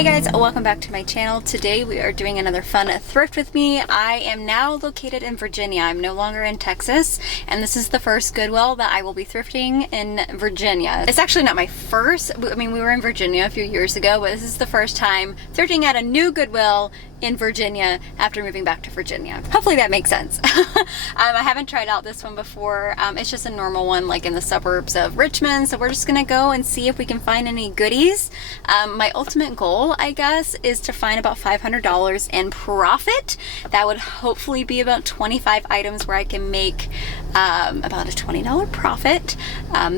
Hey guys, welcome back to my channel. Today we are doing another fun thrift with me. I am now located in Virginia. I'm no longer in Texas, and this is the first Goodwill that I will be thrifting in Virginia. It's actually not my first. I mean, we were in Virginia a few years ago, but this is the first time thrifting at a new Goodwill in Virginia after moving back to Virginia. Hopefully that makes sense. I haven't tried out this one before. It's just a normal one like in the suburbs of Richmond, so we're just gonna go and see if we can find any goodies. My ultimate goal, I guess, is to find about $500 in profit. That would hopefully be about 25 items where I can make about a $20 profit.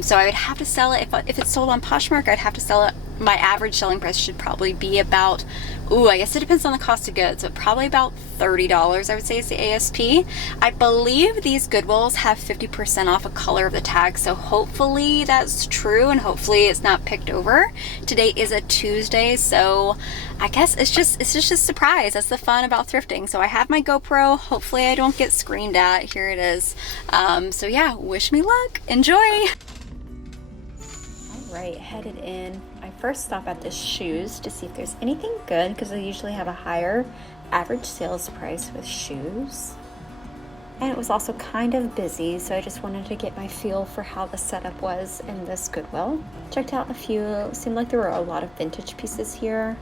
So I would have to sell it, if it's sold on Poshmark, I'd have to sell it. My average selling price should probably be about, I guess it depends on the cost of goods, but probably about $30, I would say, is the ASP. I believe these Goodwills have 50% off a color of the tag, so hopefully that's true and hopefully it's not picked over. Today is a Tuesday, so I guess it's just a surprise. That's the fun about thrifting. So I have my GoPro. Hopefully I don't get screamed at. Here it is. So yeah, wish me luck. Enjoy. All right, headed in. I first stop at the shoes to see if there's anything good because I usually have a higher average sales price with shoes. And it was also kind of busy, so I just wanted to get my feel for how the setup was in this Goodwill. Checked out a few. Seemed like there were a lot of vintage pieces here.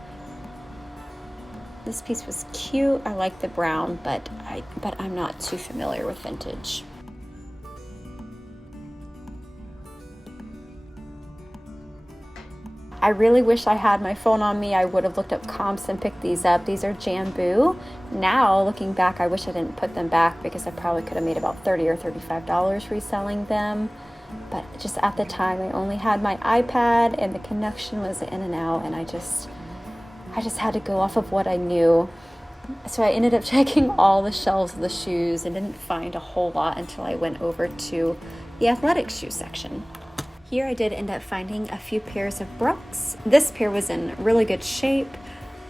This piece was cute. I like the brown, but I'm not too familiar with vintage. I really wish I had my phone on me. I would have looked up comps and picked these up. These are Jambu. Now, looking back, I wish I didn't put them back because I probably could have made about $30 or $35 reselling them. But just at the time, I only had my iPad and the connection was in and out, and I just had to go off of what I knew. So I ended up checking all the shelves of the shoes and didn't find a whole lot until I went over to the athletic shoe section. Here I did end up finding a few pairs of Brooks. This pair was in really good shape.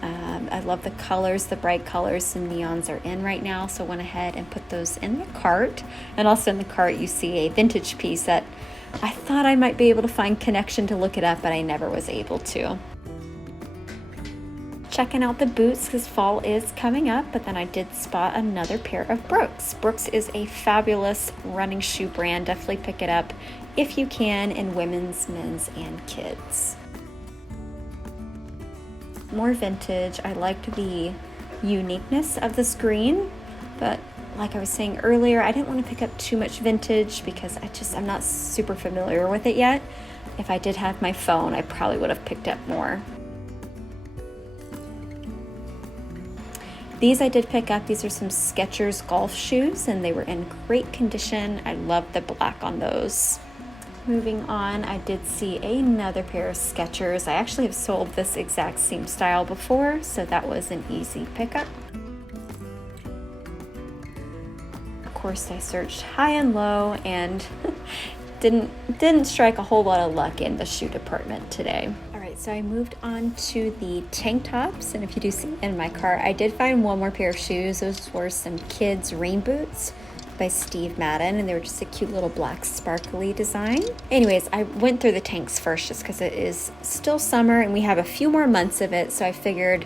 I love the colors, the bright colors. Some neons are in right now, so I went ahead and put those in the cart. And also in the cart you see a vintage piece that I thought I might be able to find connection to look it up, but I never was able to. Checking out the boots because fall is coming up, but then I did spot another pair of Brooks. Brooks is a fabulous running shoe brand. Definitely pick it up if you can in women's, men's, and kids. More vintage. I liked the uniqueness of this green, but like I was saying earlier, I didn't want to pick up too much vintage because I'm not super familiar with it yet. If I did have my phone, I probably would have picked up more. These I did pick up. These are some Skechers golf shoes and they were in great condition. I love the black on those. Moving on, I did see another pair of Skechers. I actually have sold this exact same style before, so that was an easy pickup. Of course, I searched high and low and didn't strike a whole lot of luck in the shoe department today. So I moved on to the tank tops, and if you do see in my cart, I did find one more pair of shoes. Those were some kids' rain boots by Steve Madden, and they were just a cute little black sparkly design. Anyways, I went through the tanks first just because it is still summer and we have a few more months of it, so I figured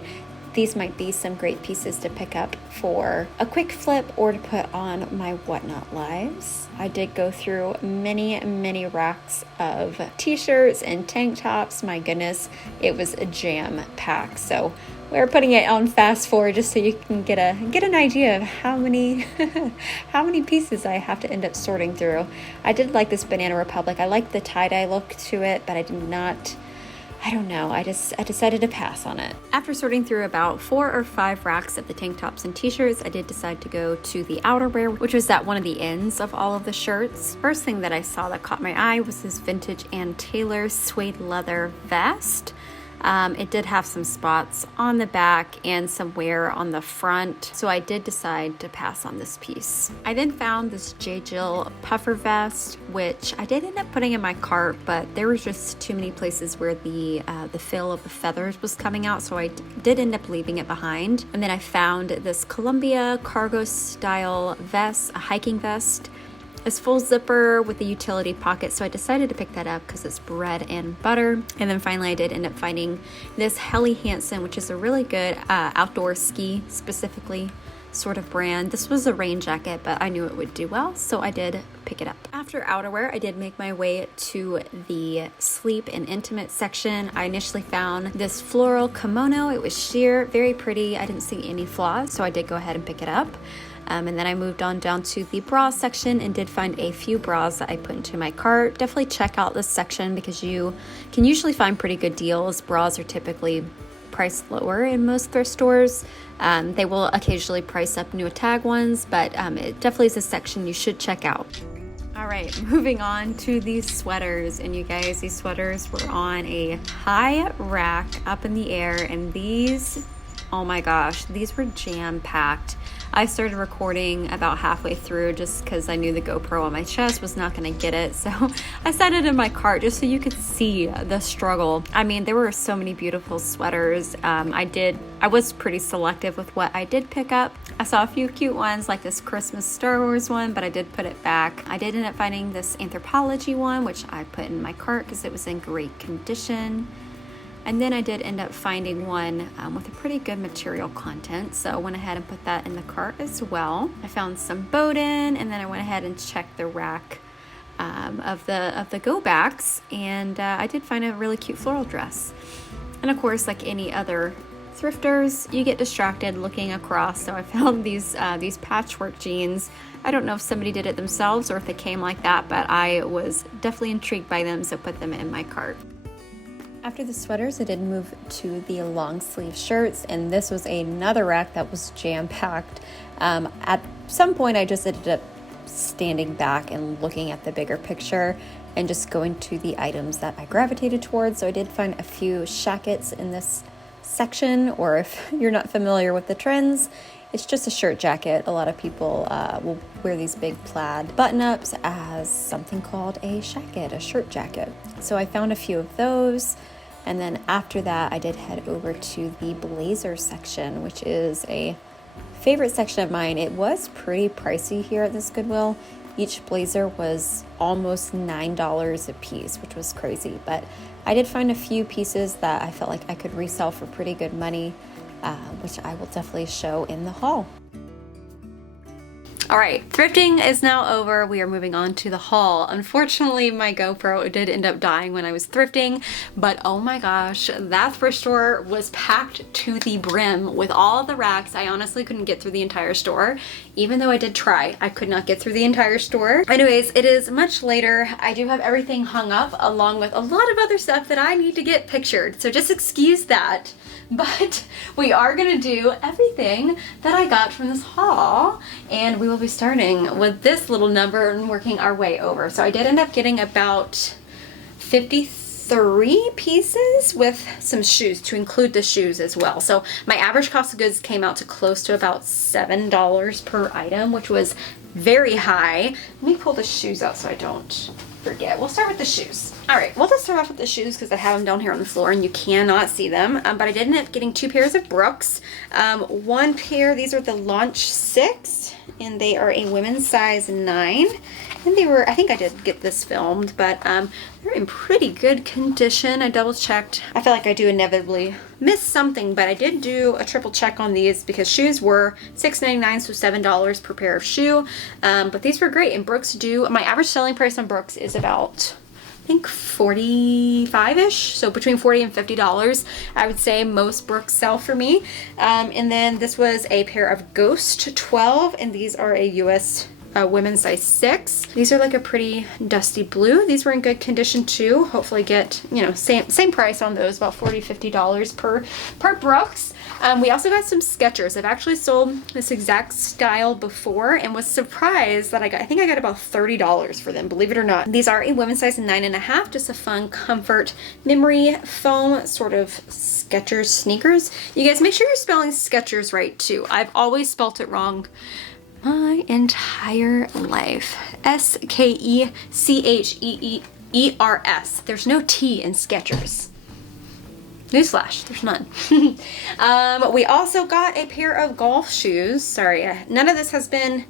these might be some great pieces to pick up for a quick flip or to put on my Whatnot Lives. I did go through many racks of t-shirts and tank tops. My goodness, it was a jam pack. So we're putting it on fast forward just so you can get an idea of how many pieces I have to end up sorting through. I did like this Banana Republic. I like the tie-dye look to it, but I don't know, I decided to pass on it. After sorting through about 4 or 5 racks of the tank tops and t-shirts, I did decide to go to the outerwear, which was at one of the ends of all of the shirts. First thing that I saw that caught my eye was this vintage Ann Taylor suede leather vest. It did have some spots on the back and some wear on the front, so I did decide to pass on this piece. I then found this J. Jill puffer vest, which I did end up putting in my cart, but there was just too many places where the fill of the feathers was coming out, so I did end up leaving it behind. And then I found this Columbia cargo style vest, a hiking vest. It's full zipper with a utility pocket, so I decided to pick that up because it's bread and butter. And then finally I did end up finding this Helly Hansen, which is a really good outdoor ski specifically sort of brand. This was a rain jacket, but I knew it would do well, so I did pick it up. After outerwear, I did make my way to the sleep and intimate section. I initially found this floral kimono. It was sheer, very pretty. I didn't see any flaws, so I did go ahead and pick it up. And then I moved on down to the bra section and did find a few bras that I put into my cart. Definitely check out this section because you can usually find pretty good deals. Bras are typically priced lower in most thrift stores. They will occasionally price up new tag ones, but it definitely is a section you should check out. All right, moving on to these sweaters. And you guys, these sweaters were on a high rack up in the air, and these, oh my gosh, these were jam-packed. I started recording about halfway through just because I knew the GoPro on my chest was not going to get it. So I set it in my cart just so you could see the struggle. I mean, there were so many beautiful sweaters. I was pretty selective with what I did pick up. I saw a few cute ones like this Christmas Star Wars one, but I did put it back. I did end up finding this Anthropology one, which I put in my cart because it was in great condition. And then I did end up finding one with a pretty good material content, so I went ahead and put that in the cart as well. I found some Bowden, and then I went ahead and checked the rack of the go backs, and I did find a really cute floral dress. And of course, like any other thrifters, you get distracted looking across, so I found these patchwork jeans. I don't know if somebody did it themselves or if they came like that, but I was definitely intrigued by them, so put them in my cart. After the sweaters, I did move to the long sleeve shirts, and this was another rack that was jam-packed. At some point, I just ended up standing back and looking at the bigger picture and just going to the items that I gravitated towards. So I did find a few shackets in this section, or if you're not familiar with the trends, it's just a shirt jacket. A lot of people will wear these big plaid button-ups as something called a shacket, a shirt jacket. So I found a few of those. And then after that, I did head over to the blazer section, which is a favorite section of mine. It was pretty pricey here at this Goodwill. Each blazer was almost $9 a piece, which was crazy. But I did find a few pieces that I felt like I could resell for pretty good money, which I will definitely show in the haul. All right, thrifting is now over. We are moving on to the haul. Unfortunately, my GoPro did end up dying when I was thrifting, but oh my gosh, that thrift store was packed to the brim with all the racks. I honestly couldn't get through the entire store. Even though I did try, I could not get through the entire store. Anyways, it is much later. I do have everything hung up along with a lot of other stuff that I need to get pictured, so just excuse that. But we are gonna do everything that I got from this haul, and we will be starting with this little number and working our way over. So I did end up getting about 53 pieces with some shoes, to include the shoes as well. So my average cost of goods came out to close to about $7 per item, which was very high. Let me pull the shoes out so I don't forget. We'll start with the shoes. All right, we'll just start off with the shoes because I have them down here on the floor and you cannot see them. But I did end up getting 2 pairs of Brooks. One pair, these are the Launch 6, and they are a women's size 9. And they were, I think I did get this filmed, but they're in pretty good condition. I double checked. I feel like I do inevitably miss something, but I did do a triple check on these because shoes were $6.99, so $7 per pair of shoe. But these were great, and Brooks do, my average selling price on Brooks is about, I think, 45-ish, so between $40 and $50. I would say most Brooks sell for me. And then this was a pair of Ghost 12, and these are a US women's size 6. These are like a pretty dusty blue. These were in good condition too. Hopefully get, you know, same price on those, about $40, $50 per Brooks. We also got some Skechers. I've actually sold this exact style before and was surprised that I think I got about $30 for them, believe it or not. These are a women's size 9.5, just a fun comfort memory foam sort of Skechers sneakers. You guys make sure you're spelling Skechers right too. I've always spelt it wrong my entire life. S-K-E-C-H-E-E-R-S. There's no T in Skechers. Newsflash, there's none. We also got a pair of golf shoes. Sorry, none of this has been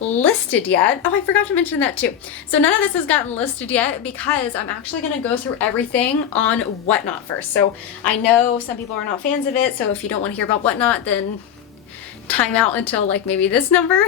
listed yet. Oh, I forgot to mention that too. So none of this has gotten listed yet because I'm actually going to go through everything on Whatnot first. So I know some people are not fans of it, so if you don't want to hear about Whatnot, then time out until like maybe this number.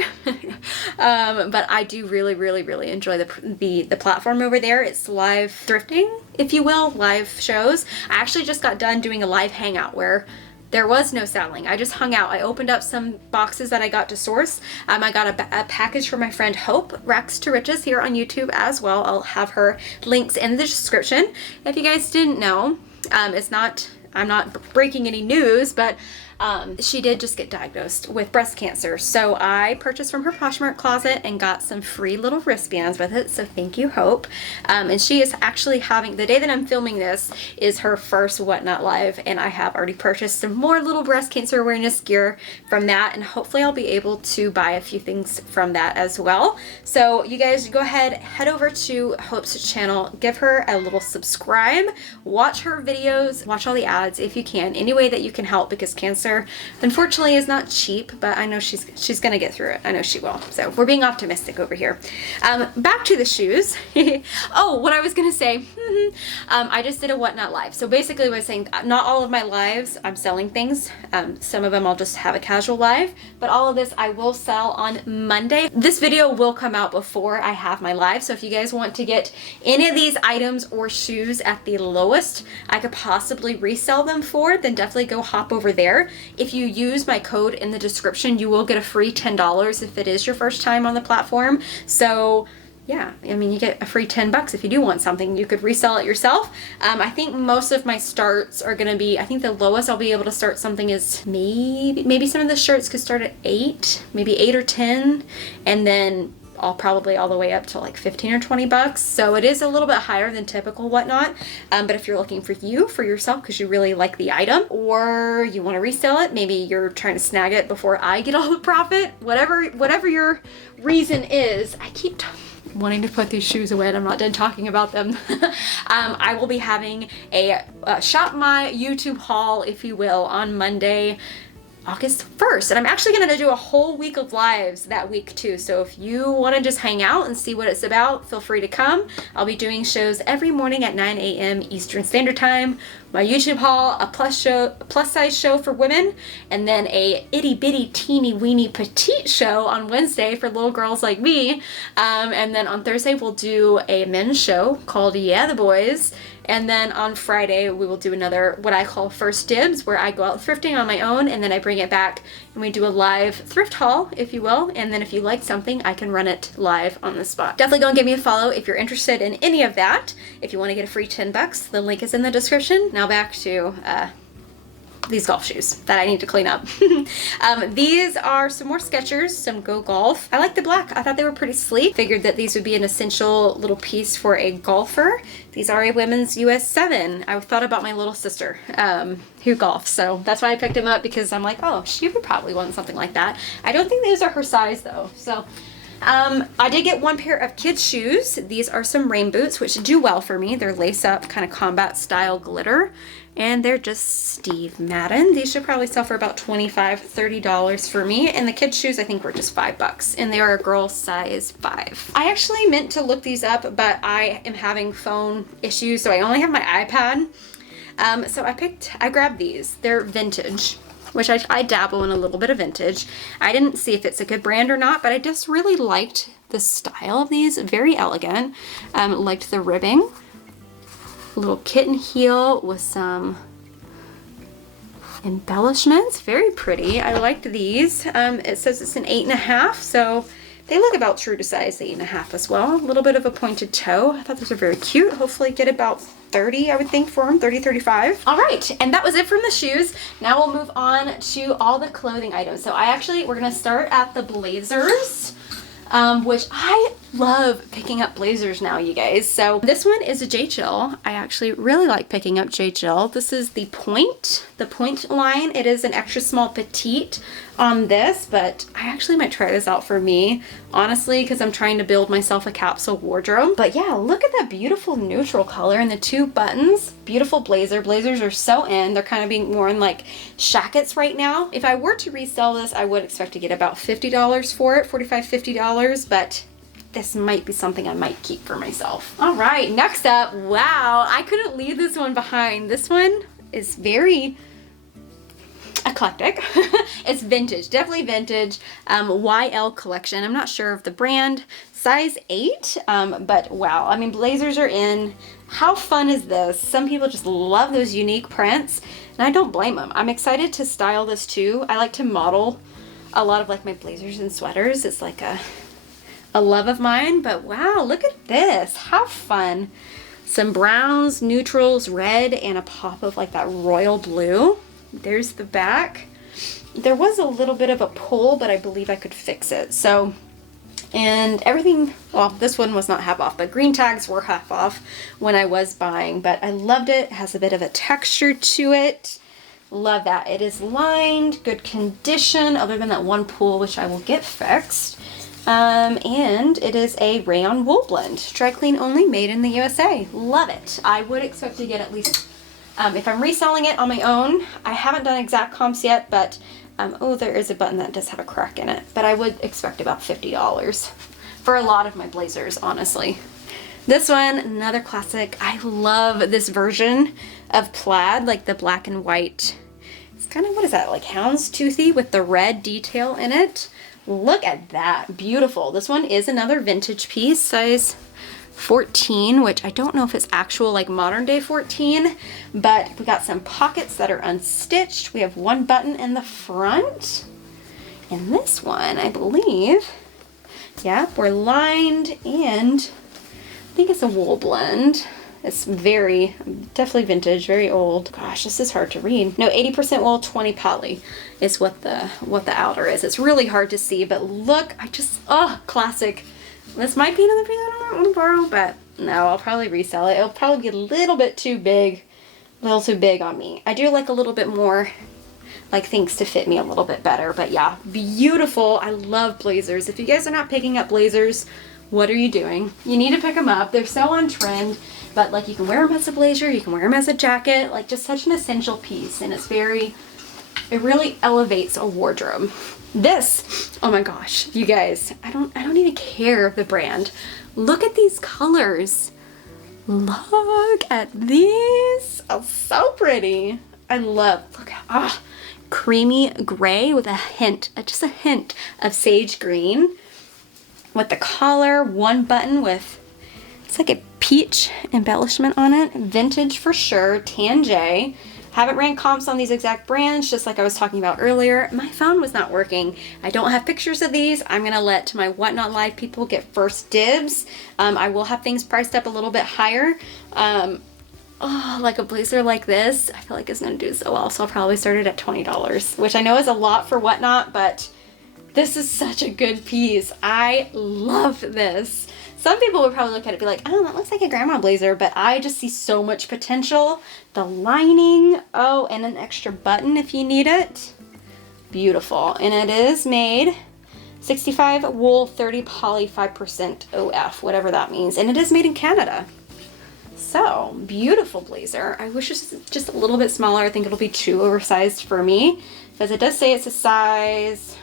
But I do really enjoy the platform over there. It's live thrifting, if you will, live shows. I actually just got done doing a live hangout where there was no selling. I just hung out. I opened up some boxes that I got to source. I got a package from my friend Hope, Rags to Riches, here on YouTube as well. I'll have her links in the description. If you guys didn't know, I'm not breaking any news, but she did just get diagnosed with breast cancer. So I purchased from her Poshmark closet and got some free little wristbands with it. So thank you, Hope. And she is actually having, the day that I'm filming this is her first Whatnot live, and I have already purchased some more little breast cancer awareness gear from that, and hopefully I'll be able to buy a few things from that as well. So you guys go ahead, head over to Hope's channel, give her a little subscribe, watch her videos, watch all the ads if you can, any way that you can help, because cancer unfortunately is not cheap, but I know she's gonna get through it. I know she will. So we're being optimistic over here. Back to the shoes. Oh, what I was gonna say, I just did a Whatnot live. So basically what I was saying, not all of my lives I'm selling things. Some of them I'll just have a casual live, but all of this I will sell on Monday. This video will come out before I have my live, so if you guys want to get any of these items or shoes at the lowest I could possibly resell them for, then definitely go hop over there. If you use my code in the description, you will get a free $10 if it is your first time on the platform. So yeah, I mean, you get a free $10 if you do want something. You could resell it yourself. I think most of my starts are gonna be, I think the lowest I'll be able to start something is maybe some of the shirts could start at 8, maybe 8 or 10, and then probably all the way up to like 15 or 20 bucks. So it is a little bit higher than typical Whatnot. But if you're looking for yourself, because you really like the item, or you want to resell it, maybe you're trying to snag it before I get all the profit, whatever your reason is, I keep wanting to put these shoes away and I'm not done talking about them. I will be having a Shop My YouTube haul, if you will, on Monday, August 1st, and I'm actually going to do a whole week of lives that week too. So if you want to just hang out and see what it's about, feel free to come. I'll be doing shows every morning at 9 a.m. Eastern Standard Time. My YouTube haul, a plus size show for women, and then a itty bitty teeny weeny petite show on Wednesday for little girls like me. And then on Thursday we'll do a men's show called Yeah the Boys. And then on Friday we will do another, what I call first dibs, where I go out thrifting on my own and then I bring it back and we do a live thrift haul, if you will. And then if you like something, I can run it live on the spot. Definitely go and give me a follow if you're interested in any of that. If you want to get a free $10, the link is in the description. Now back to these golf shoes that I need to clean up. These are some more Skechers, some Go Golf. I like the black. I thought they were pretty sleek. Figured that these would be an essential little piece for a golfer. These are a women's US 7. I thought about my little sister who golfs, so that's why I picked them up, because I'm like, oh, she would probably want something like that. I don't think those are her size though. So I did get one pair of kids shoes. These are some rain boots, which do well for me. They're lace up, kind of combat style glitter. And they're just Steve Madden. These should probably sell for about $25, $30 for me. And the kids shoes I think were just $5. And they are a girl size 5. I actually meant to look these up, but I am having phone issues, so I only have my iPad. So I grabbed these. They're vintage, which I dabble in a little bit of vintage. I didn't see if it's a good brand or not, but I just really liked the style of these. Very elegant. Liked the ribbing. A little kitten heel with some embellishments. Very pretty. I liked these. It says it's an 8.5, so they look about true to size 8.5 as well. A little bit of a pointed toe. I thought those were very cute. Hopefully get about 30, I would think, for them, 30, 35. All right, and that was it from the shoes. Now we'll move on to all the clothing items. So we're gonna start at the blazers, which I love picking up blazers now, you guys. So this one is a J Jill. I actually really like picking up J Jill. This is the point line. It is an extra small petite on this, but I actually might try this out for me, honestly, because I'm trying to build myself a capsule wardrobe. But yeah, look at that beautiful neutral color and the 2 buttons. Beautiful blazer. Blazers are so in. They're kind of being worn like shackets right now. If I were to resell this, I would expect to get about $50 for it, $45, $50, but this might be something I might keep for myself. All right, next up, wow, I couldn't leave this one behind. This one is very eclectic. It's vintage, definitely vintage. YL collection. I'm not sure of the brand. Size 8, but wow. I mean, blazers are in. How fun is this? Some people just love those unique prints, and I don't blame them. I'm excited to style this too. I like to model a lot of like my blazers and sweaters. It's like a love of mine, but wow, look at this. How fun. Some browns, neutrals, red, and a pop of like that royal blue. There's the back. There was a little bit of a pull, but I believe I could fix it. So, and everything, well, this one was not half off, but green tags were half off when I was buying, but I loved it. It has a bit of a texture to it. Love that. It is lined, good condition, other than that one pull, which I will get fixed. And it is a rayon wool blend, dry clean only, made in the USA. Love it. I would expect to get at least, if I'm reselling it on my own, I haven't done exact comps yet, but oh, there is a button that does have a crack in it, but I would expect about $50 for a lot of my blazers, honestly. This one, another classic. I love this version of plaid, like the black and white. It's kind of, what is that, like houndstoothy with the red detail in it. Look at that, beautiful. This one is another vintage piece, size 14, which I don't know if it's actual like modern day 14, but we got some pockets that are unstitched. We have one button in the front. And this one, I believe, yeah, we're lined, and I think it's a wool blend. It's very, definitely vintage, very old. Gosh, this is hard to read. No, 80% wool, 20 poly is what the outer is. It's really hard to see, but look, oh, classic. This might be another piece I don't want to borrow, but no, I'll probably resell it. It'll probably be a little bit too big, a little too big on me. I do like a little bit more, like things to fit me a little bit better, but yeah, beautiful. I love blazers. If you guys are not picking up blazers, what are you doing? You need to pick them up. They're so on trend. But like you can wear them as a blazer, you can wear them as a jacket, like just such an essential piece, and it's very, it really elevates a wardrobe. This, oh my gosh, you guys, I don't even care the brand. Look at these colors. Look at these. Oh, so pretty. I love, look at, creamy gray with a hint, just a hint of sage green with the collar, one button with, it's like a peach embellishment on it. Vintage for sure, Tan J. Haven't ran comps on these exact brands, just like I was talking about earlier. My phone was not working. I don't have pictures of these. I'm gonna let my Whatnot Live people get first dibs. I will have things priced up a little bit higher. Oh, like a blazer like this, I feel like it's gonna do so well. So I'll probably start it at $20, which I know is a lot for Whatnot, but this is such a good piece. I love this. Some people would probably look at it and be like, oh, that looks like a grandma blazer, but I just see so much potential. The lining, oh, and an extra button if you need it. Beautiful. And it is made 65 wool, 30 poly, 5% OF, whatever that means. And it is made in Canada. So, beautiful blazer. I wish it was just a little bit smaller. I think it'll be too oversized for me, because it does say it's a size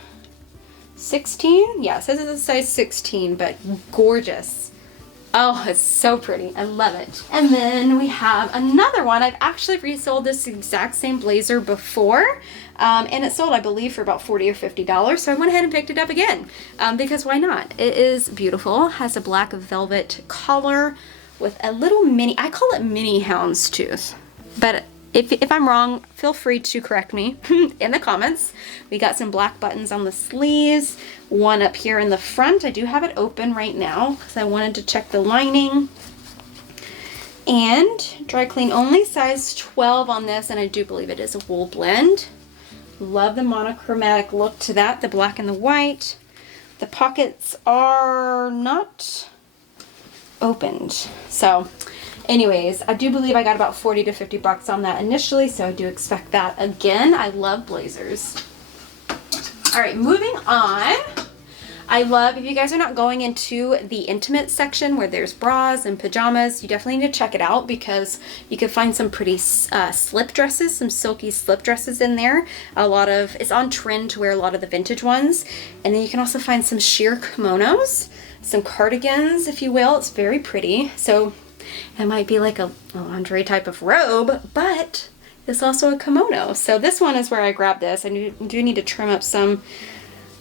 16? Yeah, it says it's a size 16, but gorgeous. Oh, it's so pretty. I love it. And then we have another one. I've actually resold this exact same blazer before, and it sold, I believe, for about $40 or $50. So I went ahead and picked it up again, because why not? It is beautiful. Has a black velvet collar with a little mini, I call it mini houndstooth, but if I'm wrong, feel free to correct me in the comments. We got some black buttons on the sleeves, one up here in the front. I do have it open right now because I wanted to check the lining. And dry clean only, size 12 on this, and I do believe it is a wool blend. Love the monochromatic look to that, the black and the white. the pockets are not opened. So anyways, I do believe I got about 40 to 50 bucks on that initially, so I do expect that again. I love blazers. All right, moving on. I love, if you guys are not going into the intimate section where there's bras and pajamas, you definitely need to check it out because you can find some pretty slip dresses, some silky slip dresses in there. It's on trend to wear a lot of the vintage ones. And then you can also find some sheer kimonos, some cardigans, if you will. It's very pretty. So it might be like a lingerie type of robe, but it's also a kimono. So this one is where I grabbed this. I do need to trim up some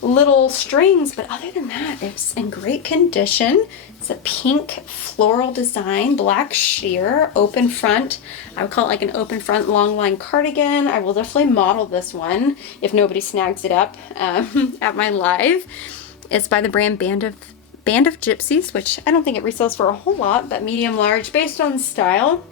little strings, but other than that, it's in great condition. It's a pink floral design, black sheer, open front. I would call it like an open front long line cardigan. I will definitely model this one if nobody snags it up at my live. It's by the brand Band of Gypsies, which I don't think it resells for a whole lot, but medium large based on style.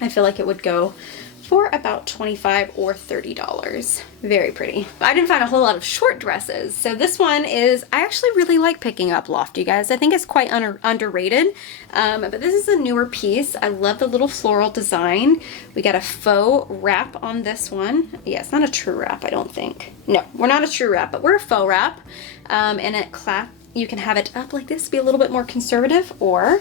I feel like it would go for about $25 or $30. Very pretty. I didn't find a whole lot of short dresses. So this one is, I actually really like picking up loft, you guys. I think it's quite underrated. But this is a newer piece. I love the little floral design. We got a faux wrap on this one. Yeah, it's not a true wrap, I don't think. No, we're not a true wrap, but we're a faux wrap. And you can have it up like this, be a little bit more conservative, or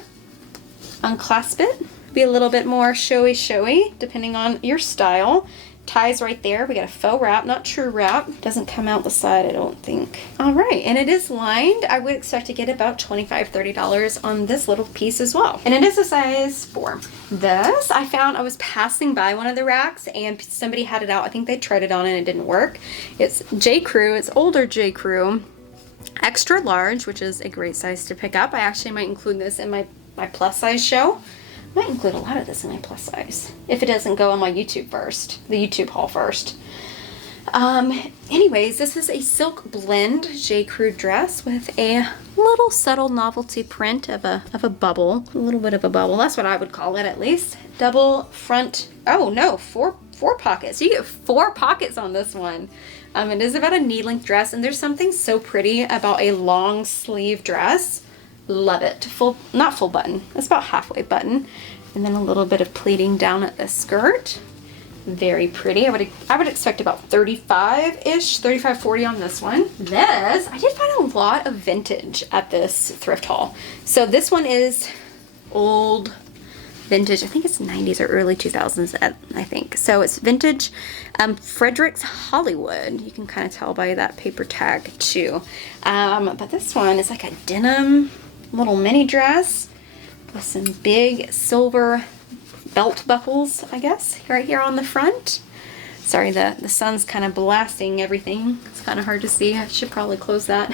unclasp it, be a little bit more showy, depending on your style. Ties right there. We got a faux wrap, not true wrap. Doesn't come out the side, I don't think. All right, and it is lined. I would expect to get about $25, $30 on this little piece as well. And it is a size 4. This, I was passing by one of the racks and somebody had it out. I think they tried it on and it didn't work. It's J. Crew, it's older J. Crew. Extra large, which is a great size to pick up. I actually might include this in my plus size show. I might include a lot of this in my plus size if it doesn't go on my YouTube first, the YouTube haul first. Anyways, this is a silk blend J. Crew dress with a little subtle novelty print of a bubble, a little bit of a bubble. That's what I would call it, at least. Double front. Oh no, four pockets. You get 4 pockets on this one. It is about a knee-length dress, and there's something so pretty about a long sleeve dress. Love it. Not full button. It's about halfway button. And then a little bit of pleating down at the skirt. Very pretty. I would expect about 35-ish, 35, 40 on this one. This, I did find a lot of vintage at this thrift haul. So this one is old vintage. I think it's 90s or early 2000s, I think. So it's vintage Fredericks Hollywood. You can kind of tell by that paper tag too. But this one is like a denim little mini dress with some big silver belt buckles, I guess, right here on the front. Sorry, the sun's kind of blasting everything. It's kind of hard to see. I should probably close that.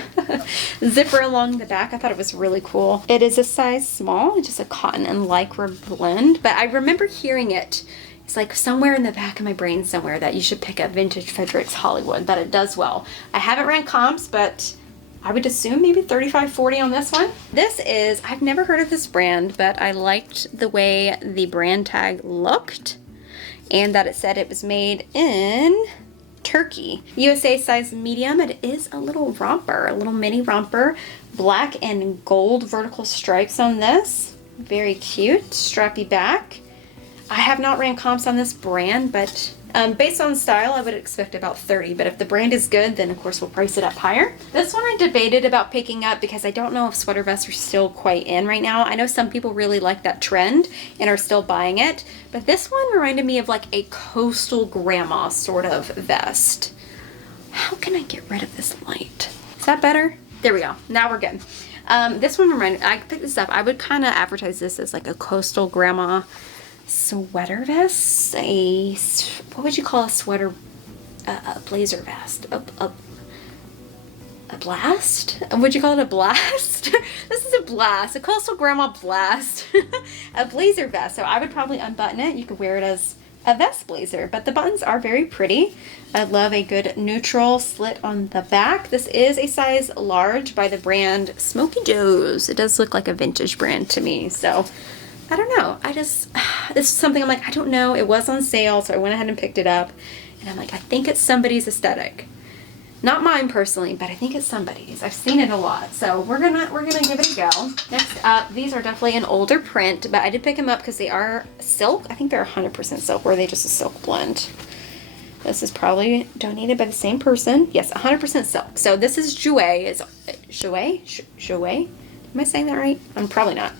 Zipper along the back. I thought it was really cool. It is a size small, just a cotton and lycra blend, but I remember hearing it. It's like somewhere in the back of my brain somewhere that you should pick up vintage Fredericks Hollywood, that it does well. I haven't ran comps, but I would assume maybe 35, 40 on this one. This is, I've never heard of this brand, but I liked the way the brand tag looked and that it said it was made in Turkey. USA size medium. It is a little romper, a little mini romper. Black and gold vertical stripes on this. Very cute. Strappy back. I have not ran comps on this brand, but based on style, I would expect about 30, but if the brand is good, then of course we'll price it up higher. This one I debated about picking up because I don't know if sweater vests are still quite in right now. I know some people really like that trend and are still buying it, but this one reminded me of like a coastal grandma sort of vest. How can I get rid of this light? Is that better? There we go. Now we're good. This one I picked this up. I would kind of advertise this as like a coastal grandma sweater vest, what would you call a sweater, a blazer vest, a blast? Would you call it a blast? This is a blast, a coastal grandma blast, a blazer vest. So I would probably unbutton it. You could wear it as a vest blazer, but the buttons are very pretty. I love a good neutral slit on the back. This is a size large by the brand Smoky Joe's. It does look like a vintage brand to me, so I don't know. this is something I'm like, I don't know. It was on sale, so I went ahead and picked it up. And I'm like, I think it's somebody's aesthetic. Not mine personally, but I think it's somebody's. I've seen it a lot, so we're gonna give it a go. Next up, these are definitely an older print, but I did pick them up because they are silk. I think they're 100% silk, or are they just a silk blend? This is probably donated by the same person. Yes, 100% silk. So this is Jouet. It's Jouet? Am I saying that right? I'm probably not.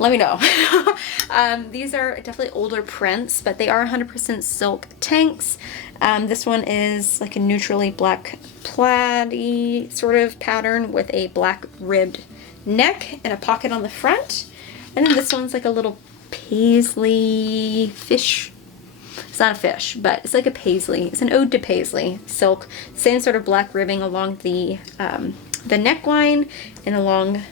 Let me know. These are definitely older prints, but they are 100% silk tanks. This one is like a neutrally black plaid-y sort of pattern with a black ribbed neck and a pocket on the front. And then this one's like a little paisley fish. It's not a fish, but it's like a paisley. It's an ode to paisley silk. Same sort of black ribbing along the neckline and along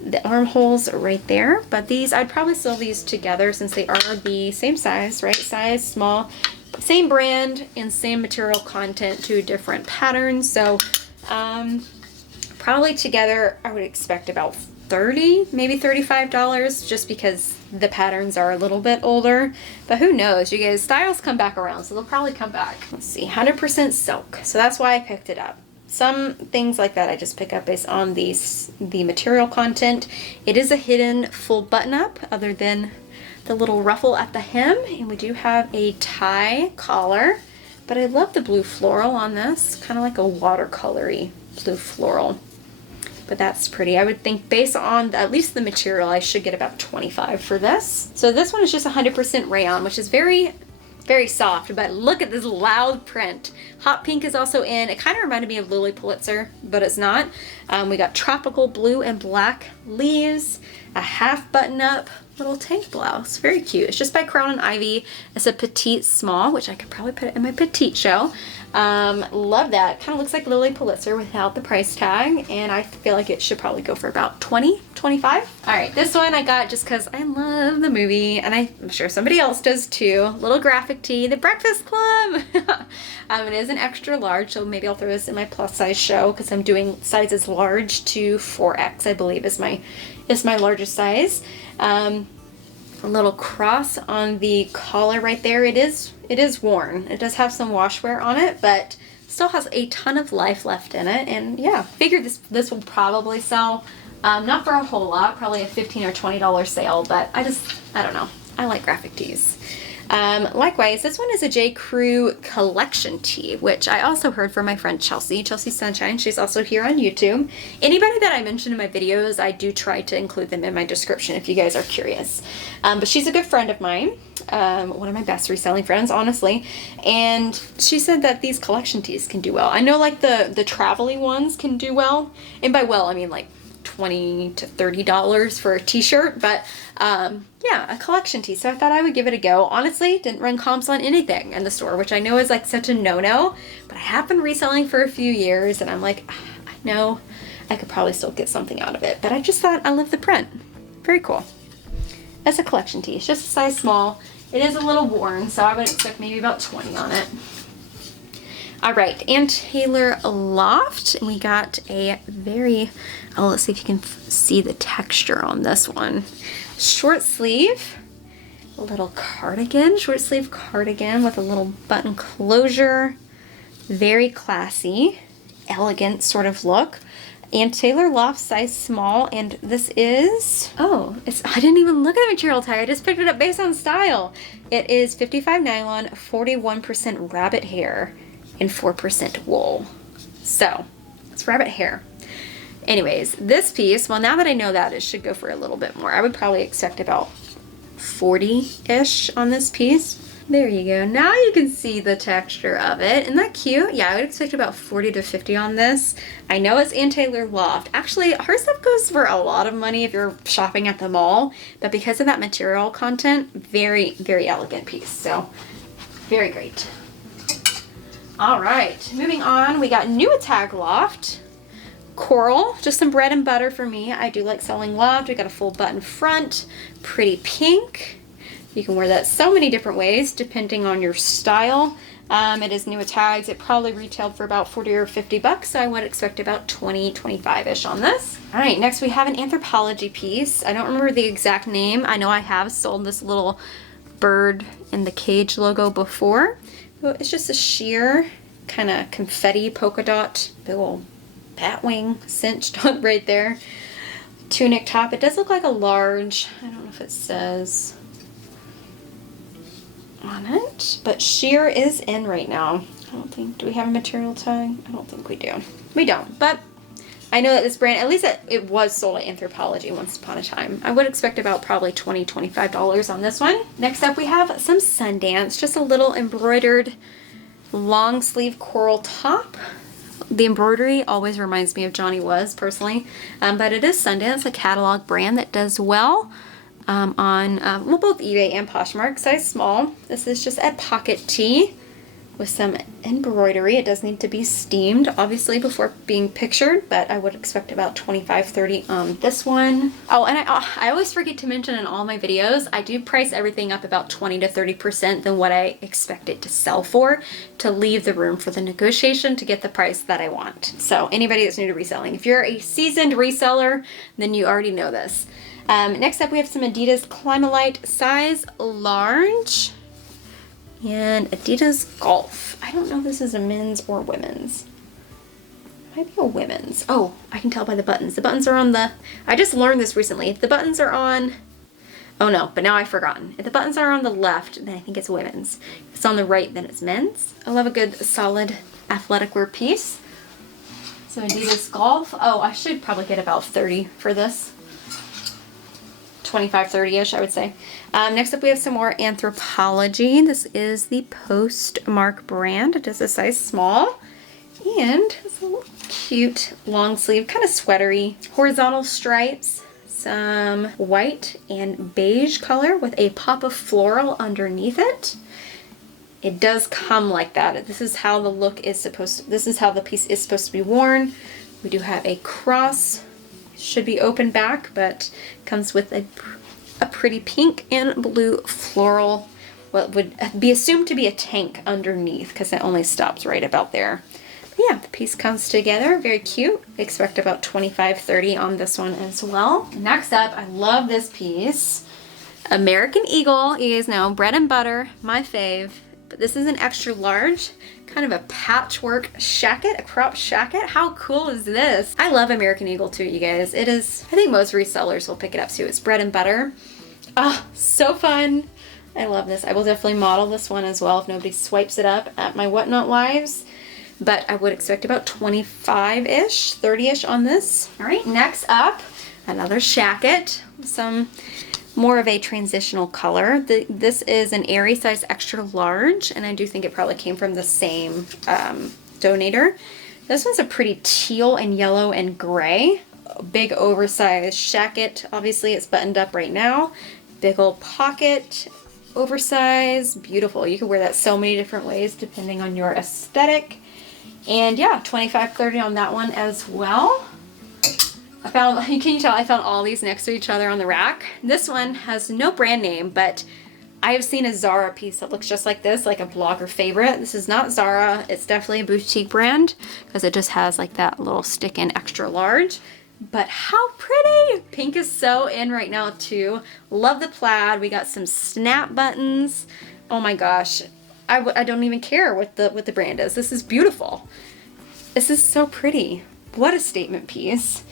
the armholes right there. But these, I'd probably sell these together since they are the same size, right? Size, small, same brand and same material content, two different patterns. So probably together I would expect about $30, maybe $35, just because the patterns are a little bit older. But who knows, you guys, styles come back around, so they'll probably come back. Let's see, 100% silk. So that's why I picked it up. Some things like that I just pick up based on the material content. It is a hidden full button up other than the little ruffle at the hem, and we do have a tie collar, but I love the blue floral on this, kind of like a watercolory blue floral. But that's pretty. I would think based on at least the material, I should get about 25 for this. So this one is just 100% rayon, which is very, very soft, but look at this loud print. Hot pink is also in. It kind of reminded me of Lily Pulitzer, but it's not. We got tropical blue and black leaves, a half button up little tank blouse. Very cute. It's just by Crown and Ivy. It's a petite small, which I could probably put it in my petite show. Love that. Kind of looks like Lily Pulitzer without the price tag, and I feel like it should probably go for about 20, 25. All right, this one I got just because I love the movie, and I'm sure somebody else does too. Little graphic tee, The Breakfast Club. It is an extra large, so maybe I'll throw this in my plus size show because I'm doing sizes large to 4X, I believe is my largest size. A little cross on the collar right there. It is worn. It does have some wash wear on it, but still has a ton of life left in it. And yeah, figured this will probably sell, not for a whole lot, probably a $15 or $20 sale, but I don't know. I like graphic tees. Likewise, this one is a J. Crew collection tee, which I also heard from my friend Chelsea Sunshine. She's also here on YouTube. Anybody that I mention in my videos, I do try to include them in my description if you guys are curious. But she's a good friend of mine, one of my best reselling friends, honestly. And she said that these collection tees can do well. I know like the travel-y ones can do well. And by well, I mean like $20 to $30 for a t-shirt, but yeah, a collection tee. So I thought I would give it a go. Honestly, didn't run comps on anything in the store, which I know is like such a no-no, but I have been reselling for a few years and I'm like, I know I could probably still get something out of it, but I just thought I love the print. Very cool. That's a collection tee. It's just a size small. It is a little worn, so I would expect maybe about 20 on it. All right, Ann Taylor Loft, and we got a very, oh, let's see if you can see the texture on this one. Short sleeve, a little cardigan, short sleeve cardigan with a little button closure. Very classy, elegant sort of look. Ann Taylor Loft, size small, and this is, oh, I didn't even look at the material tag, I just picked it up based on style. It is 55 nylon, 41% rabbit hair, and 4% wool. So, it's rabbit hair. Anyways, this piece, well, now that I know that, it should go for a little bit more. I would probably expect about 40-ish on this piece. There you go. Now you can see the texture of it. Isn't that cute? Yeah, I would expect about 40 to 50 on this. I know it's Ann Taylor Loft. Actually, her stuff goes for a lot of money if you're shopping at the mall, but because of that material content, very, very elegant piece. So, very great. All right, moving on, we got New Tag Loft. Coral, just some bread and butter for me. I do like selling Loft. We got a full button front, pretty pink. You can wear that so many different ways depending on your style. It is new tags. It probably retailed for about 40 or 50 bucks, so I would expect about 20, 25-ish on this. All right, next we have an Anthropologie piece. I don't remember the exact name. I know I have sold this little bird in the cage logo before. It's just a sheer kind of confetti polka dot, big old bat wing cinched on right there. Tunic top. It does look like a large. I don't know if it says on it, but sheer is in right now. I don't think, do we have a material tag? I don't think we do. We don't, but I know that this brand, at least it was sold at Anthropologie once upon a time. I would expect about probably $20, $25 on this one. Next up we have some Sundance, just a little embroidered long sleeve coral top. The embroidery always reminds me of Johnny Was personally, but it is Sundance, a catalog brand that does well on well, both eBay and Poshmark, size small. This is just a pocket tee with some embroidery. It does need to be steamed, obviously, before being pictured, but I would expect about $25, $30 on this one. Oh, and I always forget to mention in all my videos, I do price everything up about 20 to 30% than what I expect it to sell for, to leave the room for the negotiation to get the price that I want. So anybody that's new to reselling, if you're a seasoned reseller, then you already know this. Next up we have some Adidas Climalite size large. And Adidas Golf. I don't know if this is a men's or women's. It might be a women's. Oh, I can tell by the buttons. The buttons are on the, I just learned this recently. If the buttons are on, oh no, but now I've forgotten. If the buttons are on the left, then I think it's women's. If it's on the right, then it's men's. I love a good solid athletic wear piece. So Adidas Golf. Oh, I should probably get about 30 for this. 25, 30-ish, I would say. Next up, we have some more Anthropologie. This is the Postmark brand. It is a size small. And it's a little cute long sleeve, kind of sweatery, horizontal stripes, some white and beige color with a pop of floral underneath it. It does come like that. This is how the look is supposed to, this is how the piece is supposed to be worn. We do have a cross. Should be open back, but comes with a pretty pink and blue floral, what would be assumed to be a tank underneath, because it only stops right about there. But yeah, the piece comes together, very cute. Expect about 25, 30 on this one as well. Next up, I love this piece. American Eagle, you guys know, bread and butter, my fave. But this is an extra large, kind of a patchwork shacket, a crop shacket. How cool is this? I love American Eagle too, you guys. It is, I think most resellers will pick it up too. It's bread and butter. Oh, so fun. I love this. I will definitely model this one as well if nobody swipes it up at my Whatnot Lives. But I would expect about 25-ish, 30-ish on this. All right, next up, another shacket. Some more of a transitional color. This is an Aerie size extra large, and I do think it probably came from the same donator. This one's a pretty teal and yellow and gray. Big oversized shacket. Obviously it's buttoned up right now. Big old pocket, oversized, beautiful. You can wear that so many different ways depending on your aesthetic. And yeah, 25, 30 on that one as well. I found, can you tell I found all these next to each other on the rack? This one has no brand name, but I have seen a Zara piece that looks just like this, like a blogger favorite. This is not Zara. It's definitely a boutique brand because it just has like that little stick in extra large. But how pretty! Pink is so in right now too. Love the plaid. We got some snap buttons. Oh my gosh. I don't even care what the brand is. This is beautiful. This is so pretty. What a statement piece.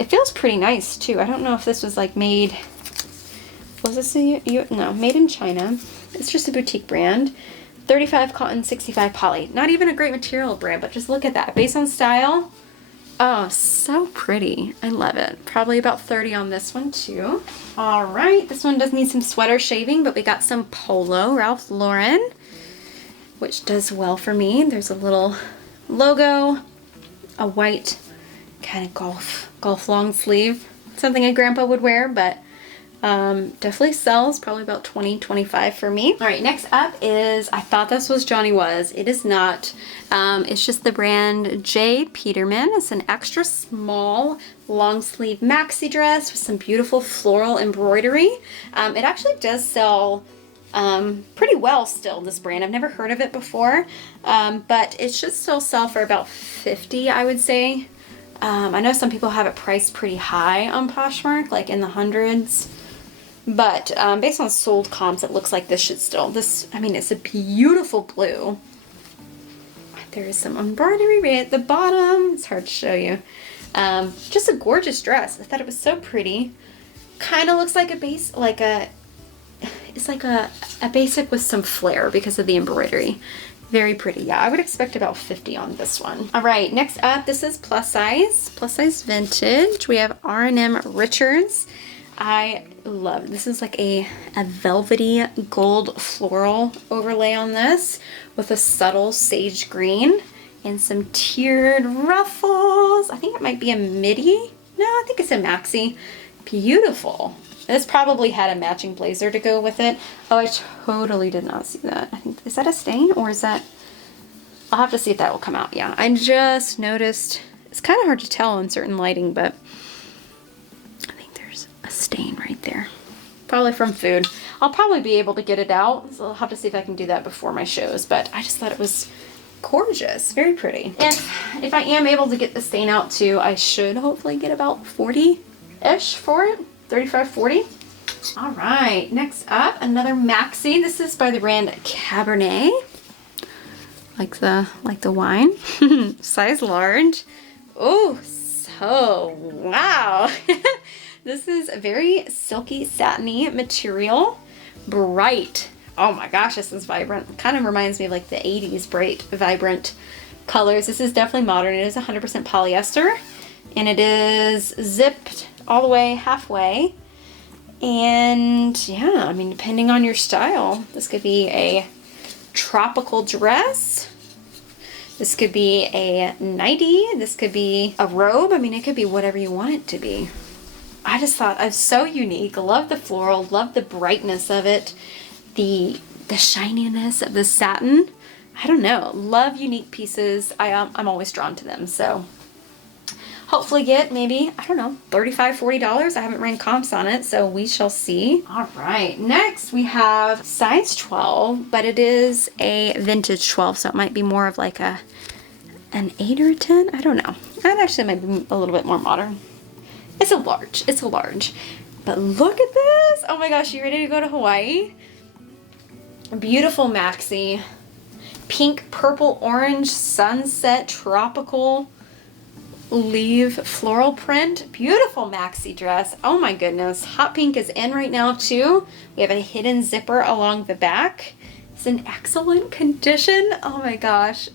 It feels pretty nice too. I don't know if this was like made, was this no, made in China. It's just a boutique brand. 35 cotton, 65 poly. Not even a great material brand, but just look at that. Based on style, oh, so pretty. I love it. Probably about 30 on this one too. All right, this one does need some sweater shaving, but we got some polo, Ralph Lauren, which does well for me. There's a little logo, a white kind of golf long sleeve. Something a grandpa would wear, but definitely sells. Probably about 20, 25 for me. All right, next up is, I thought this was Johnny Was. It is not. It's just the brand J. Peterman. It's an extra small long sleeve maxi dress with some beautiful floral embroidery. It actually does sell pretty well still, this brand. I've never heard of it before, but it should still sell for about 50, I would say. I know some people have it priced pretty high on Poshmark, like in the hundreds, but based on sold comps, it looks like this should still, I mean, it's a beautiful blue. I There is some embroidery right at the bottom. It's hard to show you. Just a gorgeous dress. I thought it was so pretty. Kind of looks like a base, it's like a basic with some flair because of the embroidery. Very pretty. Yeah, I would expect about 50 on this one. All right, next up, this is plus size vintage. We have R&M Richards. I love, this is like a velvety gold floral overlay on this with a subtle sage green and some tiered ruffles. I think it might be a midi. No, I think it's a maxi. Beautiful. This probably had a matching blazer to go with it. Oh, I totally did not see that. I think, is that a stain or is that, I'll have to see if that will come out. Yeah, I just noticed, it's kind of hard to tell in certain lighting, but I think there's a stain right there. Probably from food. I'll probably be able to get it out, so I'll have to see if I can do that before my shows, but I just thought it was gorgeous, very pretty. And if I am able to get the stain out too, I should hopefully get about 40-ish for it. 35, 40. All right, next up, another maxi. This is by the brand Cabernet. Like the wine. Size large. Oh, so wow. This is a very silky, satiny material. Bright. Oh my gosh, this is vibrant. Kind of reminds me of like the 80s bright, vibrant colors. This is definitely modern. It is 100% polyester. And it is zipped all the way halfway. And yeah, I mean, depending on your style, this could be a tropical dress. This could be a nightie. This could be a robe. I mean, it could be whatever you want it to be. I just thought it was so unique. Love the floral, love the brightness of it, the shininess of the satin. I don't know, love unique pieces. I'm always drawn to them, so hopefully get maybe, I don't know, $35, $40. I haven't ran comps on it, so we shall see. All right, next we have size 12, but it is a vintage 12, so it might be more of like an 8 or a 10. I don't know. That actually might be a little bit more modern. It's a large. It's a large. But look at this. Oh my gosh, you ready to go to Hawaii? A beautiful maxi. Pink, purple, orange, sunset, tropical leaf floral print. Beautiful maxi dress. Oh my goodness. Hot pink is in right now too. We have a hidden zipper along the back. It's in excellent condition. Oh my gosh.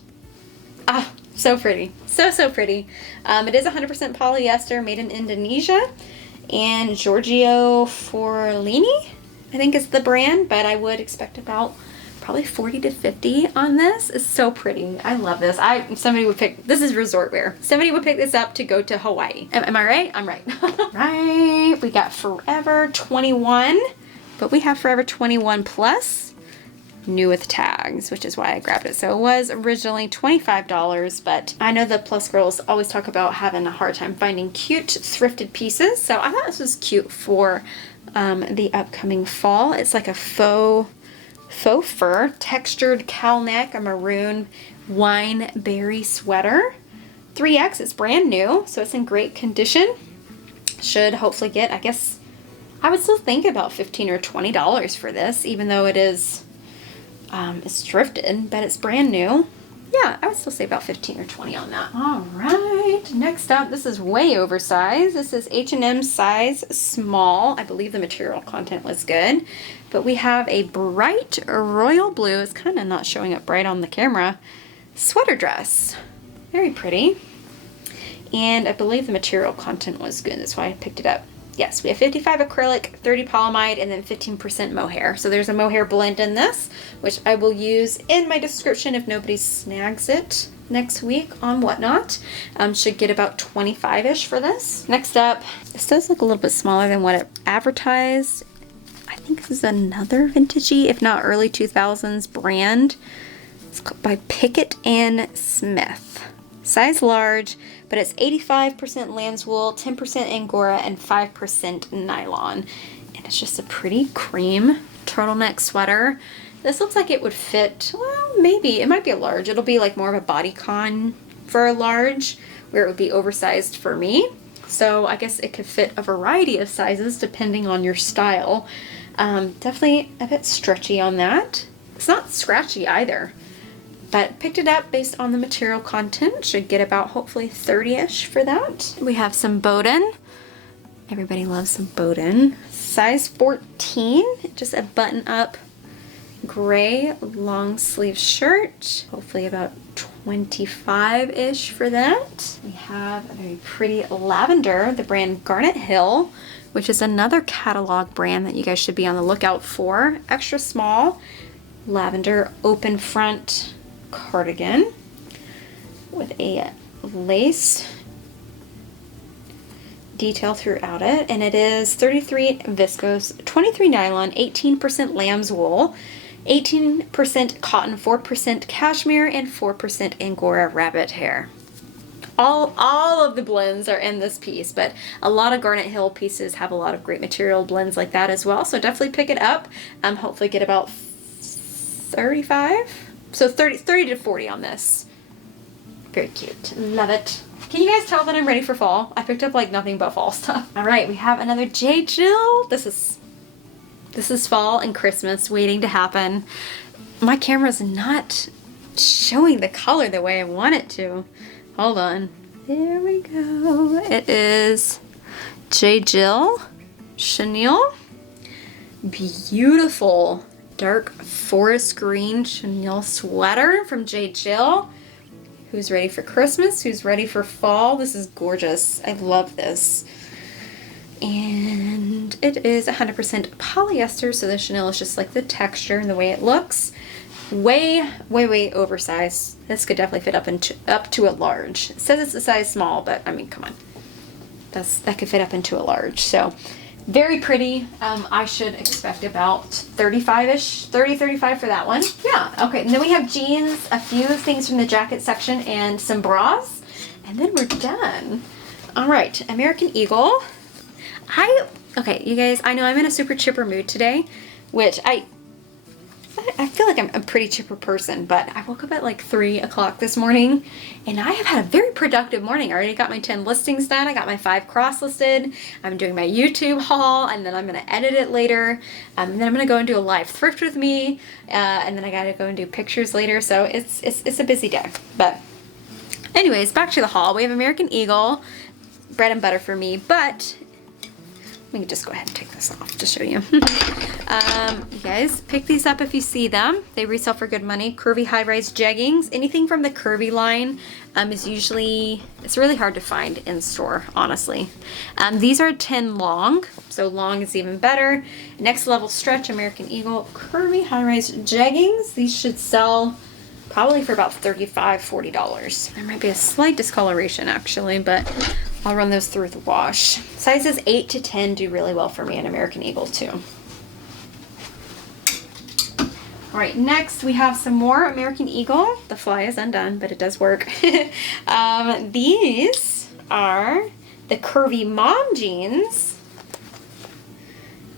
Ah, so pretty. So pretty. It is 100% polyester, made in Indonesia. And Giorgio Forlini, I think is the brand, but I would expect about probably 40 to 50 on this. It's so pretty. I love this. Somebody would pick, this is resort wear. Somebody would pick this up to go to Hawaii. Am I right? I'm right. Right. We got Forever 21, but we have Forever 21 Plus, new with tags, which is why I grabbed it. So it was originally $25, but I know the Plus girls always talk about having a hard time finding cute thrifted pieces. So I thought this was cute for the upcoming fall. It's like a faux fur, textured cowl neck, a maroon wine berry sweater. 3X, it's brand new, so it's in great condition. Should hopefully get, I guess, I would still think about $15 or $20 for this, even though it is, it's thrifted, but it's brand new. Yeah, I would still say about 15 or 20 on that. All right, next up, this is way oversized. This is H&M size small. I believe the material content was good. But we have a bright royal blue, it's kind of not showing up bright on the camera, sweater dress. Very pretty. And I believe the material content was good, that's why I picked it up. Yes, we have 55 acrylic, 30 polyamide, and then 15% mohair. So there's a mohair blend in this, which I will use in my description if nobody snags it next week on Whatnot. Should get about 25-ish for this. Next up, this does look a little bit smaller than what it advertised. I think this is another vintagey, if not early 2000s brand. It's by Pickett and Smith. Size large, but it's 85% lamb's wool, 10% Angora, and 5% nylon. And it's just a pretty cream turtleneck sweater. This looks like it would fit, well, maybe. It might be a large. It'll be like more of a bodycon for a large, where it would be oversized for me. So I guess it could fit a variety of sizes depending on your style. Definitely a bit stretchy on that. It's not scratchy either. but picked it up based on the material content. Should get about hopefully 30-ish for that. We have some Bowden. Everybody loves some Bowden. Size 14, just a button-up gray long sleeve shirt. Hopefully about 25-ish for that. We have a very pretty lavender, the brand Garnet Hill, which is another catalog brand that you guys should be on the lookout for. Extra small lavender open front cardigan with a lace detail throughout it, and it is 33 viscose, 23 nylon, 18% lamb's wool, 18% cotton, 4% cashmere, and 4% Angora rabbit hair. All of the blends are in this piece, but a lot of Garnet Hill pieces have a lot of great material blends like that as well, so definitely pick it up. Hopefully get about 35, so 30 to 40 on this. Very cute, love it. Can you guys tell that I'm ready for fall? I picked up like nothing but fall stuff. All right, we have another J. Jill. This is fall and Christmas waiting to happen. My camera's not showing the color the way I want it to. Hold on. There we go. It is J. Jill Chenille. Beautiful dark forest green chenille sweater from J. Jill. Who's ready for Christmas? Who's ready for fall? This is gorgeous. I love this. And it is 100% polyester, so the chenille is just like the texture and the way it looks. Way oversized. This could definitely fit up to a large. It says it's a size small, but I mean, come on. That could fit up into a large. So very pretty. I should expect about 35-ish, 35 for that one. Yeah, okay. And then we have jeans, a few things from the jacket section, and some bras. And then we're done. All right, American Eagle. Okay, you guys, I know I'm in a super chipper mood today, which I feel like I'm a pretty chipper person, but I woke up at like 3 o'clock this morning, and I have had a very productive morning. I already got my 10 listings done. I got my 5 cross-listed. I'm doing my YouTube haul, and then I'm going to edit it later. And then I'm going to go and do a live Thrift With Me, and then I got to go and do pictures later. So it's a busy day. But anyways, back to the haul. We have American Eagle, bread and butter for me, but we can just go ahead and take this off to show you. You guys, pick these up if you see them. They resell for good money. Curvy high-rise jeggings. Anything from the curvy line is usually, it's really hard to find in store, honestly. These are 10 long, so long is even better. Next level stretch, American Eagle, curvy high-rise jeggings. These should sell probably for about $35, $40. There might be a slight discoloration actually, but I'll run those through the wash. Sizes 8 to 10 do really well for me in American Eagle too. All right, next we have some more American Eagle. The fly is undone, but it does work. These are the curvy mom jeans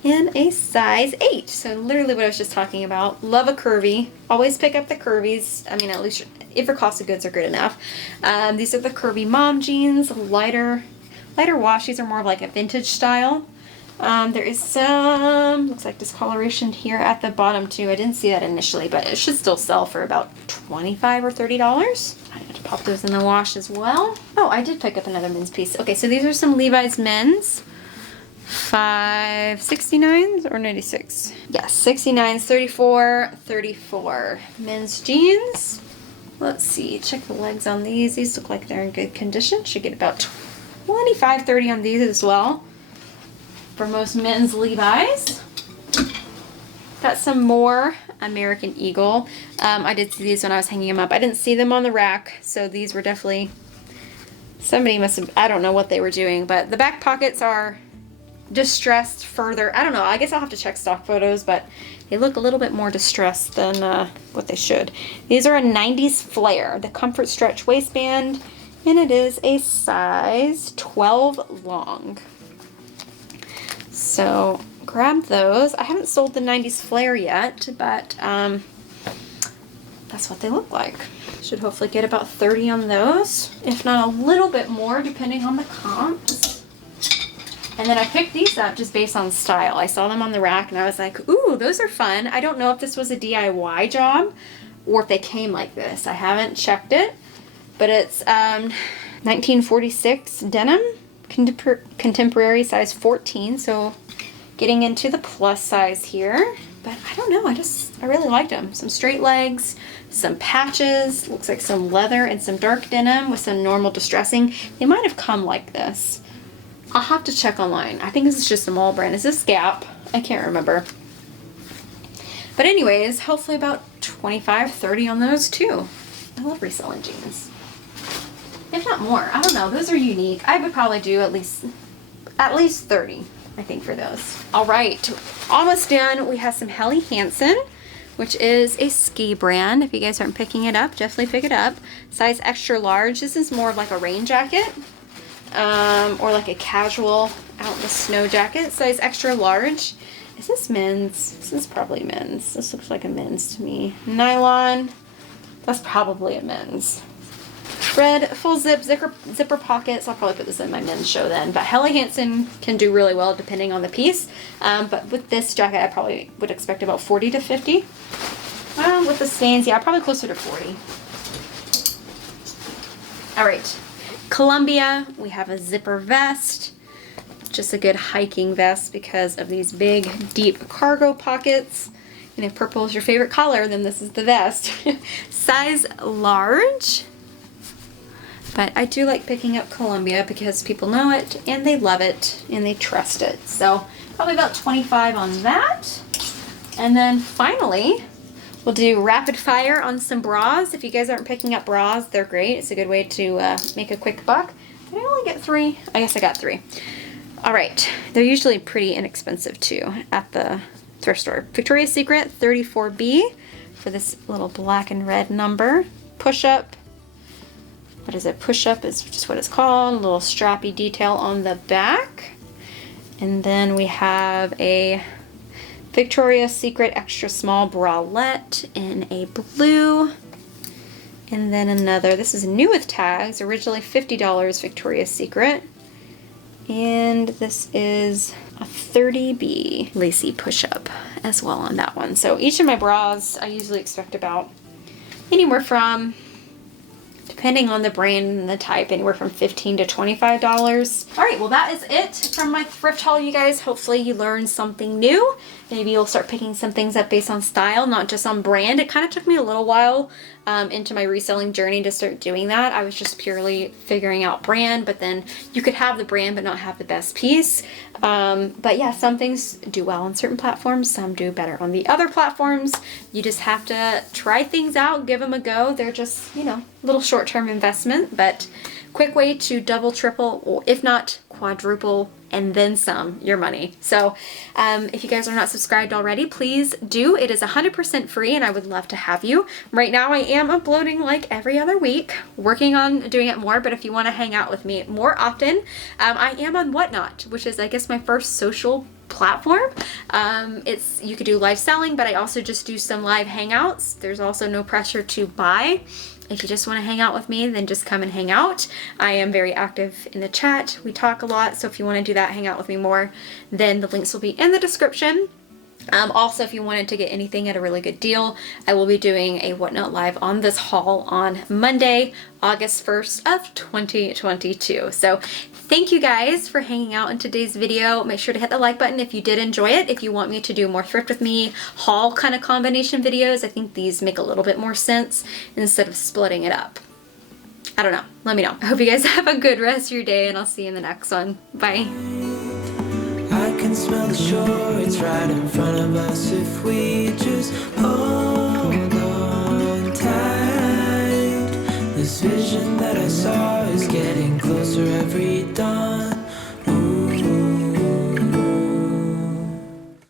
in a size 8. So literally what I was just talking about. Love a curvy. Always pick up the curvies. I mean, at least if your cost of goods are good enough. These are the curvy mom jeans, lighter wash. These are more of like a vintage style. There is some, looks like discoloration here at the bottom too. I didn't see that initially, but it should still sell for about $25 or $30. I have to pop those in the wash as well. Oh, I did pick up another men's piece. Okay, so these are some Levi's men's. 569s or 96? Yes, 69s, 34. Men's jeans. Let's see, check the legs on these. These look like they're in good condition. Should get about 25, 30 on these as well. For most men's Levi's. Got some more American Eagle. I did see these when I was hanging them up. I didn't see them on the rack, so these were definitely, somebody must have, I don't know what they were doing, but the back pockets are distressed further. I don't know, I guess I'll have to check stock photos, but they look a little bit more distressed than what they should. These are a 90s flare, the comfort stretch waistband, and it is a size 12 long. So grab those. I haven't sold the 90s flare yet, but that's what they look like. Should hopefully get about 30 on those, if not a little bit more depending on the comps. And then I picked these up just based on style. I saw them on the rack and I was like, ooh, those are fun. I don't know if this was a DIY job or if they came like this. I haven't checked it, but it's 1946 denim, contemporary size 14, so getting into the plus size here. But I don't know, I really liked them. Some straight legs, some patches, looks like some leather and some dark denim with some normal distressing. They might have come like this. I'll have to check online. I think this is just a mall brand. Is this Gap? I can't remember. But anyways, hopefully about 25, 30 on those too. I love reselling jeans. If not more, I don't know. Those are unique. I would probably do at least 30, I think, for those. All right, almost done. We have some Helly Hansen, which is a ski brand. If you guys aren't picking it up, definitely pick it up. Size extra large. This is more of like a rain jacket, or like a casual out in the snow jacket. Size extra large. Is this men's? This is probably men's. This looks like a men's to me. Nylon. That's probably a men's. Red full zip zipper pockets. I'll probably put this in my men's show then. But Helly Hansen can do really well depending on the piece. But with this jacket, I probably would expect about 40 to 50. With the stains, yeah, probably closer to 40. All right, Columbia. We have a zipper vest. Just a good hiking vest because of these big, deep cargo pockets. And if purple is your favorite color, then this is the vest. Size large. But I do like picking up Columbia because people know it and they love it and they trust it. So probably about 25 on that. And then finally, we'll do rapid fire on some bras. If you guys aren't picking up bras, they're great. It's a good way to make a quick buck. Did I only get 3? I guess I got 3. All right, they're usually pretty inexpensive too at the thrift store. Victoria's Secret 34B for this little black and red number. Push up. What is it? Push up is just what it's called. A little strappy detail on the back. And then we have a Victoria's Secret extra small bralette in a blue. And then another, this is new with tags, originally $50 Victoria's Secret. And this is a 30B lacy push-up as well on that one. So each of my bras, I usually expect about anywhere from, depending on the brand and the type, anywhere from $15 to $25. All right, well that is it from my thrift haul, you guys. Hopefully you learned something new. Maybe you'll start picking some things up based on style, not just on brand. It kind of took me a little while into my reselling journey to start doing that. I was just purely figuring out brand, but then you could have the brand but not have the best piece. But yeah, some things do well on certain platforms, some do better on the other platforms. You just have to try things out, give them a go. They're just, you know, little short-term investment, but quick way to double, triple, or if not quadruple and then some your money. So if you guys are not subscribed already, please do. It is 100% free and I would love to have you. Right now I am uploading like every other week, working on doing it more, but if you want to hang out with me more often, I am on Whatnot, which is I guess my first social platform. You could do live selling, but I also just do some live hangouts. There's also no pressure to buy. If you just want to hang out with me, then just come and hang out. I am very active in the chat. We talk a lot, so if you want to do that, hang out with me more, then the links will be in the description. Also, if you wanted to get anything at a really good deal, I will be doing a Whatnot Live on this haul on Monday, August 1st of 2022. So thank you guys for hanging out in today's video. Make sure to hit the like button if you did enjoy it. If you want me to do more Thrift With Me haul kind of combination videos, I think these make a little bit more sense instead of splitting it up. I don't know. Let me know. I hope you guys have a good rest of your day and I'll see you in the next one. Bye. I can smell the shore, it's right in front of us if we just hold on tight. This vision that I saw is getting closer every dawn.